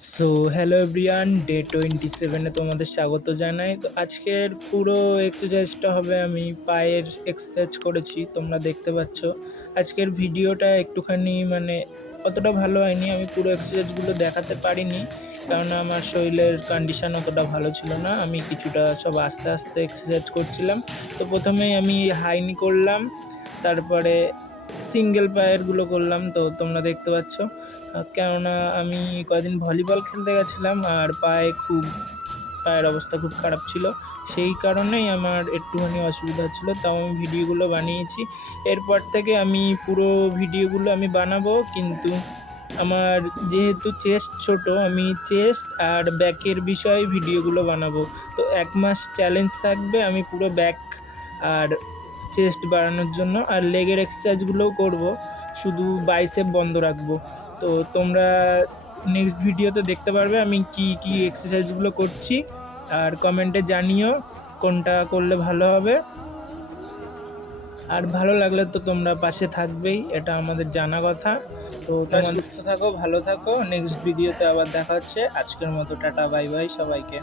So hello everyone, day 27-এ তোমাদের স্বাগত জানাই। তো আজকের পুরো এক্সারসাইজটা হবে, আমি পায়ের এক্সারসাইজ করেছি, তোমরা দেখতে পাচ্ছ। আজকের ভিডিওটা একটুখানি অতটা ভালো হয়নি, আমি পুরো এক্সারসাইজগুলো দেখাতে পারিনি, কারণ আমার শরীরের কন্ডিশন অতটা ভালো ছিল না। আমি কিছুটা সব আস্তে আস্তে এক্সারসাইজ করছিলাম। তো প্রথমেই আমি হাইনি করলাম, তারপরে সিঙ্গেল পায়েরগুলো করলাম। তো তোমরা দেখতে পাচ্ছ, কেননা আমি কয়েকদিন ভলিবল খেলতে গেছিলাম আর পায়ের অবস্থা খুব খারাপ ছিল, সেই কারণেই আমার একটুখানি অসুবিধা হচ্ছিলো। তাও আমি ভিডিওগুলো বানিয়েছি। এরপর থেকে আমি পুরো ভিডিওগুলো আমি বানাবো, কিন্তু আমার যেহেতু চেস্ট ছোট, আমি চেস্ট আর ব্যাকের বিষয়ে ভিডিওগুলো বানাবো। তো 1 মাস চ্যালেঞ্জ থাকবে, আমি পুরো ব্যাক আর চেস্ট বাড়ানোর জন্য, আর লেগের এক্সারসাইজগুলোও করব, শুধু বাইসেপ বন্ধ রাখবো। তো তোমরা নেক্সট ভিডিওতে দেখতে পারবে আমি কি এক্সারসাইজগুলো করছি, আর কমেন্টে জানিও কোনটা করলে ভালো হবে। আর ভালো লাগলে তো তোমরা পাশে থাকবেই, এটা আমাদের জানা কথা। তো তোমরা সুস্থ থাকো, ভালো থাকো, নেক্সট ভিডিওতে আবার দেখা হচ্ছে। আজকের মতো টাটা, বাই বাই সবাইকে।